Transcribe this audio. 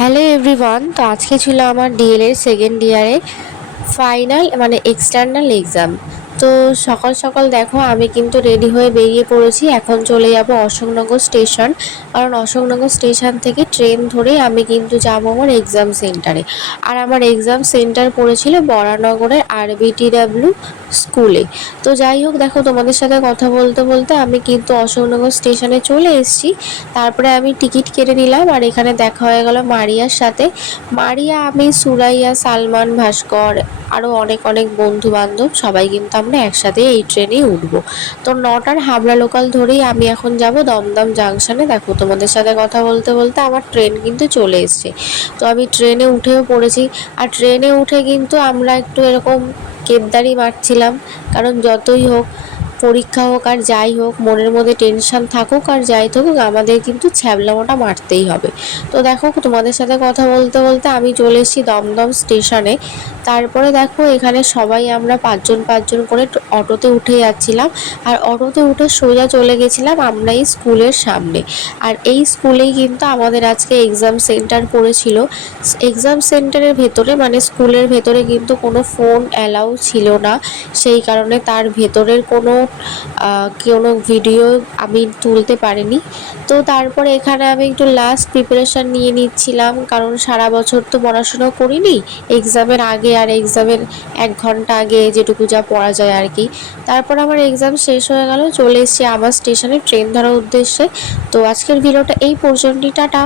Hello everyone, তো আজকে ছিল আমার ডিএলএড সেকেন্ড ইয়ারের ফাইনাল মানে এক্সটার্নাল এক্সাম। তো সকাল সকাল দেখো আমি কিন্তু রেডি হয়ে বেরিয়ে পড়েছি। এখন চলে যাব অশোকনগর স্টেশন, কারণ অশোকনগর স্টেশন থেকে ট্রেন ধরে আমি কিন্তু যাব আমার এক্সাম সেন্টারে। আর আমার এক্সাম সেন্টার পড়েছিল বরানগরের আরবিটিডাব্লিউ স্কুলে। তো যাই হোক, দেখো তোমাদের সাথে কথা বলতে বলতে আমি কিন্তু অশোকনগর স্টেশনে চলে এসেছি। তারপরে আমি টিকিট কেটে নিলাম, আর এখানে দেখা হয়ে গেল মারিয়ার সাথে। মারিয়া, আমি, সুরাইয়া, সালমান, ভাস্কর, আরও অনেক অনেক বন্ধু বান্ধব সবাই কিন্তু আমরা একসাথে এই ট্রেনেই উঠবো। তো 9টার হাবড়া লোকাল ধরেই আমি এখন যাব দমদম জাংশনে। দেখো তোমাদের সাথে কথা বলতে বলতে আমার ট্রেন কিন্তু চলে এসছে। তো আমি ট্রেনে উঠেও পড়েছি। আর ট্রেনে উঠে কিন্তু আমরা একটু এরকম কেদারি মারছিলাম, কারণ যতই হোক, পরীক্ষা হোক আর যাই হোক, মনের মধ্যে টেনশন থাকুক আর যাই থাকুক, আমাদের কিন্তু ছ্যাবলামোটা মারতেই হবে। তো দেখো তোমাদের সাথে কথা বলতে বলতে আমি চলে এসেছি দমদম স্টেশনে। তারপরে দেখো এখানে সবাই আমরা পাঁচজন পাঁচজন করে অটোতে উঠে যাচ্ছিলাম। আর অটোতে উঠে সোজা চলে গেছিলাম আমরা এই স্কুলের সামনে। আর এই স্কুলেই কিন্তু আমাদের আজকে এক্সাম সেন্টার পড়েছিল। এক্সাম সেন্টারের ভেতরে মানে স্কুলের ভেতরে কিন্তু কোনো ফোন অ্যালাউ ছিল না, সেই কারণে তার ভেতরের কোনো ভিডিও আমি তুলতে পারিনি। তো তারপরে এখানে আমি একটু লাস্ট প্রিপারেশান নিয়ে নিচ্ছিলাম, কারণ সারা বছর তো পড়াশোনা করিনি, এক্সামের আগে আর এক্সামের 1 ঘন্টা আগে যেটুকু যা পড়া যায় আর কি। তারপর আমার এক্সাম শেষ হয়ে গেল, চলে এসেছি আবার স্টেশনে ট্রেন ধরার উদ্দেশ্যে। তো আজকের ভিডিওটা এই পর্যন্তই, টাটা।